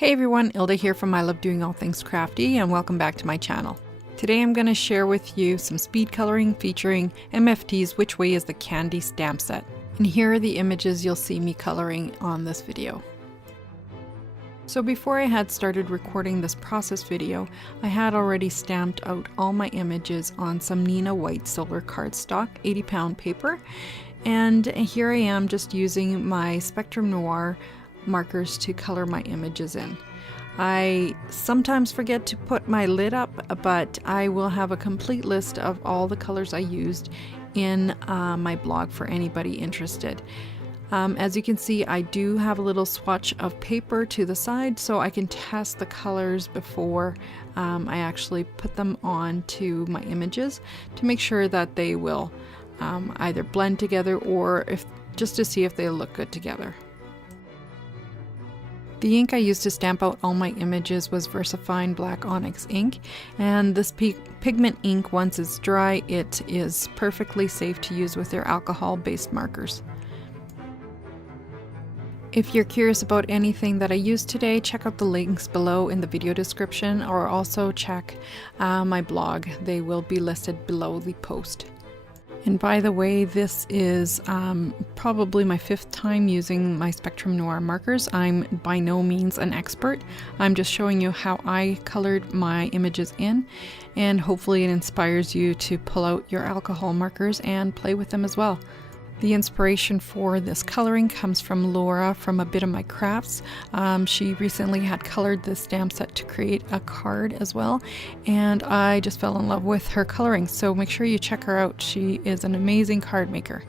Hey everyone, Ilda here from I Love Doing All Things Crafty, and welcome back to my channel. Today I'm going to share with you some speed coloring featuring MFT's Which Way is the Candy stamp set. And here are the images you'll see me coloring on this video. So before I had started recording this process video, I had already stamped out all my images on some Nina white silver cardstock 80-pound paper. And here I am just using my Spectrum Noir markers to color my images in. I sometimes forget to put my lid up, but I will have a complete list of all the colors I used in my blog for anybody interested. As you can see, I do have a little swatch of paper to the side so I can test the colors before I actually put them on to my images to make sure that they will either blend together or just to see if they look good together. The ink I used to stamp out all my images was VersaFine Black Onyx ink, and this pigment ink, once it's dry, it is perfectly safe to use with your alcohol-based markers. If you're curious about anything that I used today, check out the links below in the video description, or also check my blog. They will be listed below the post. And by the way, this is probably my 5th time using my Spectrum Noir markers. I'm by no means an expert. I'm just showing you how I colored my images in, and hopefully it inspires you to pull out your alcohol markers and play with them as well. The inspiration for this coloring comes from Laura from A Bit of My Crafts. She recently had colored this stamp set to create a card as well, and I just fell in love with her coloring, so make sure you check her out. She is an amazing card maker.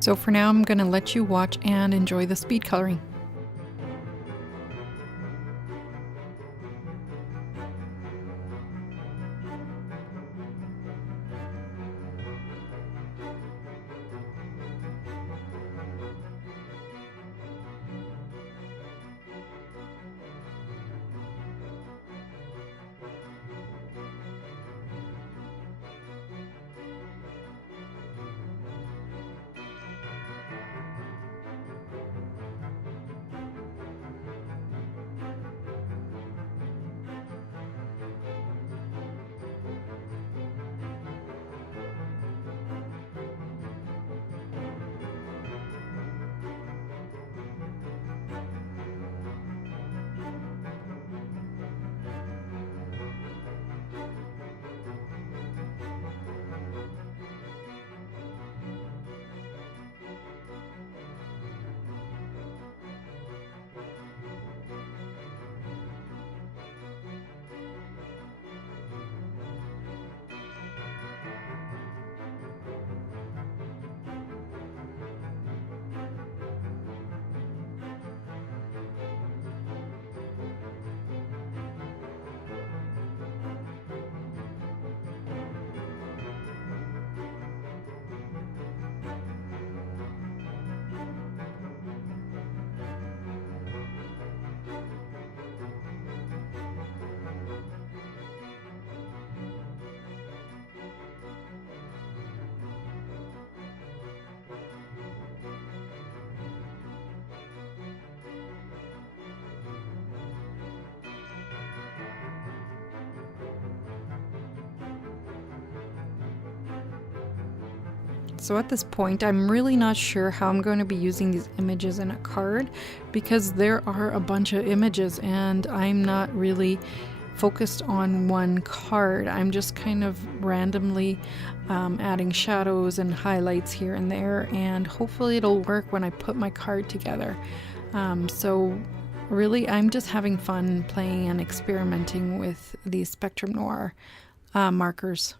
So for now, I'm going to let you watch and enjoy the speed coloring. So at this point, I'm really not sure how I'm going to be using these images in a card, because there are a bunch of images and I'm not really focused on one card. I'm just kind of randomly adding shadows and highlights here and there, and hopefully it'll work when I put my card together. So really, I'm just having fun playing and experimenting with these Spectrum Noir markers.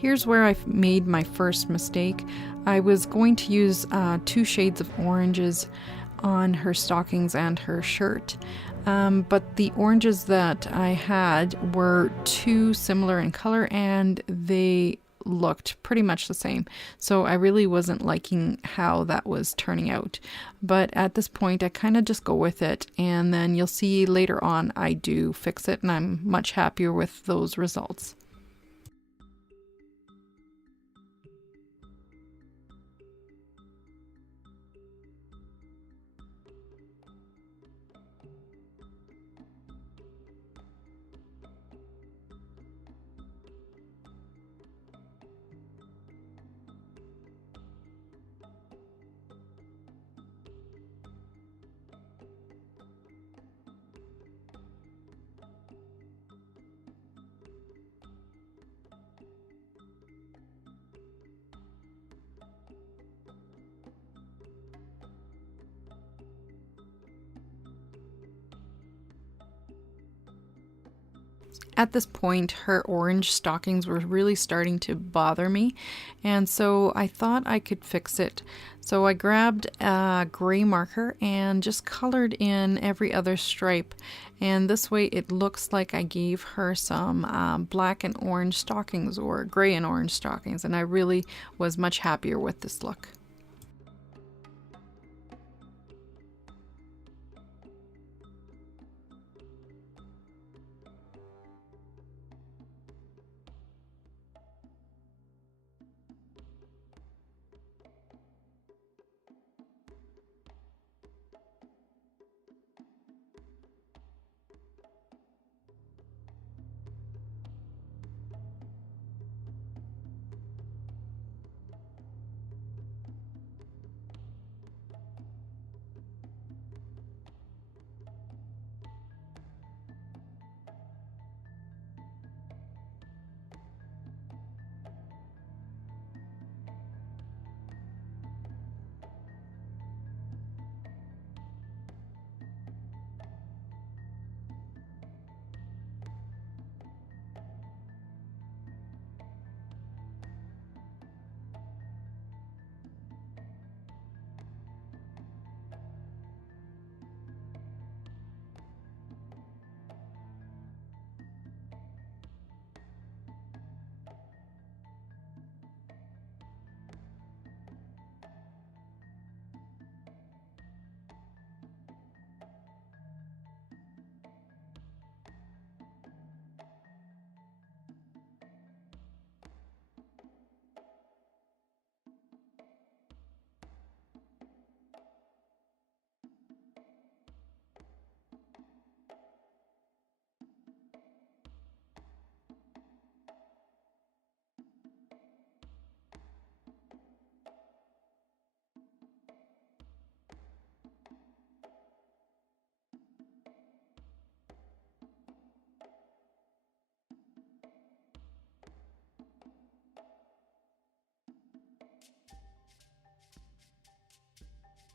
Here's where I made my first mistake. I was going to use 2 shades of oranges on her stockings and her shirt. But the oranges that I had were too similar in color and they looked pretty much the same. So I really wasn't liking how that was turning out. But at this point, I kind of just go with it. And then you'll see later on I do fix it and I'm much happier with those results. At this point, her orange stockings were really starting to bother me, and so I thought I could fix it. So I grabbed a gray marker and just colored in every other stripe, and this way it looks like I gave her some black and orange stockings or gray and orange stockings, and I really was much happier with this look.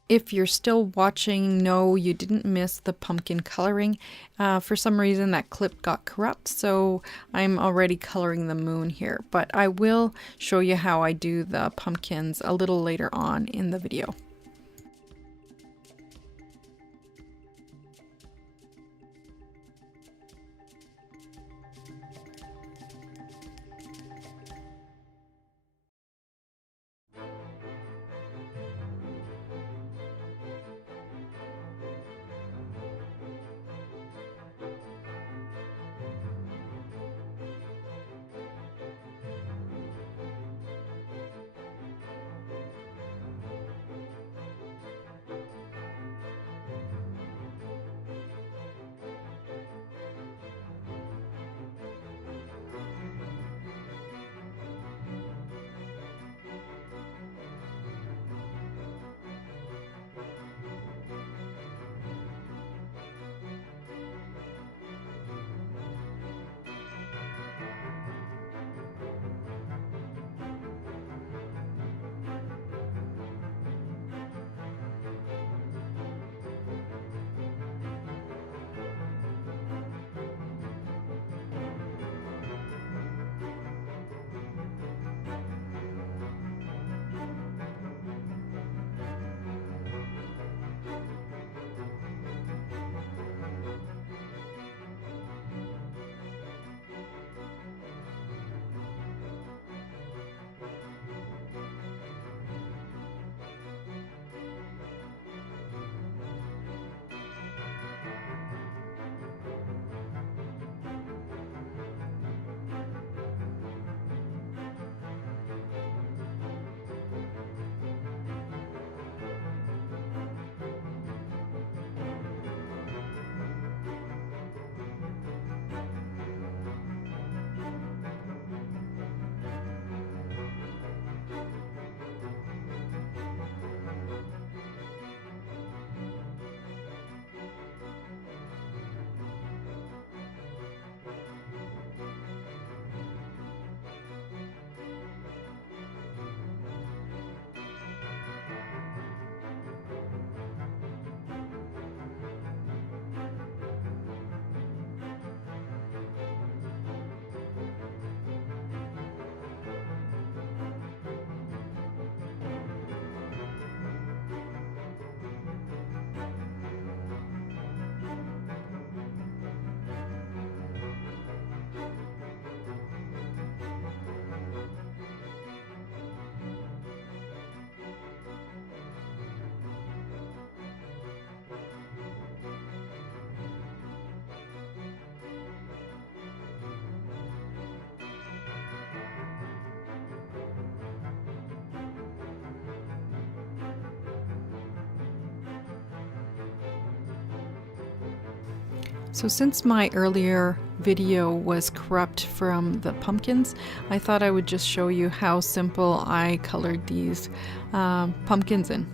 If you're still watching, no, you didn't miss the pumpkin coloring. For some reason that clip got corrupt, so I'm already coloring the moon here. But I will show you how I do the pumpkins a little later on in the video. So since my earlier video was corrupt from the pumpkins, I thought I would just show you how simple I colored these pumpkins in.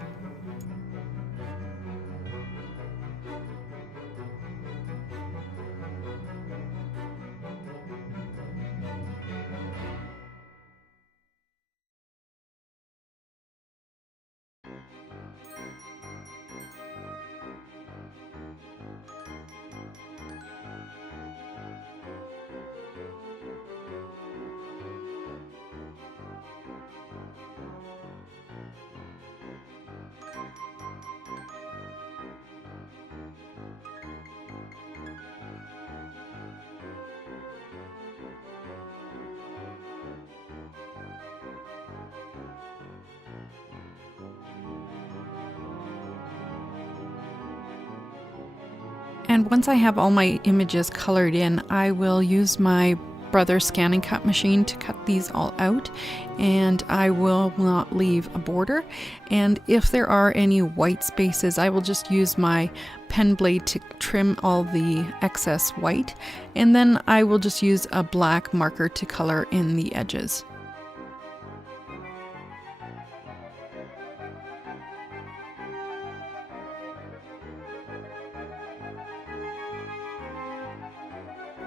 And once I have all my images colored in, I will use my brother's scan and cut machine to cut these all out, and I will not leave a border. And if there are any white spaces, I will just use my pen blade to trim all the excess white, and then I will just use a black marker to color in the edges.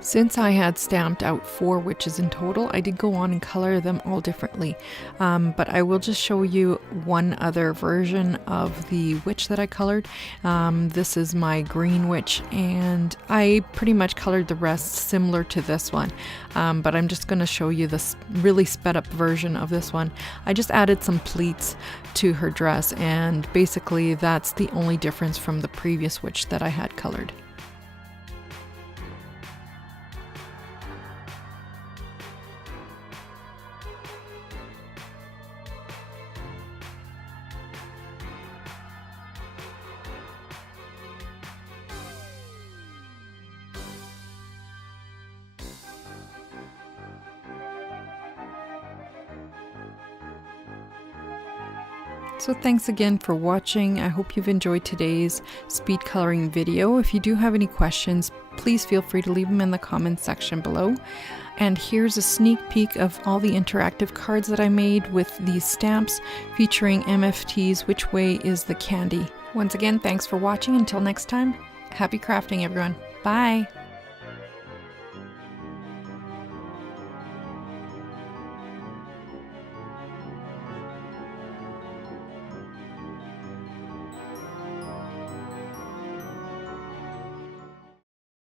Since I had stamped out 4 witches in total, I did go on and color them all differently. But I will just show you one other version of the witch that I colored. This is my green witch, and I pretty much colored the rest similar to this one. But I'm just going to show you this really sped up version of this one. I just added some pleats to her dress, and basically that's the only difference from the previous witch that I had colored. So thanks again for watching. I hope you've enjoyed today's speed coloring video. If you do have any questions, please feel free to leave them in the comments section below. And here's a sneak peek of all the interactive cards that I made with these stamps featuring MFT's Which Way is the Candy. Once again, thanks for watching. Until next time, happy crafting everyone. Bye!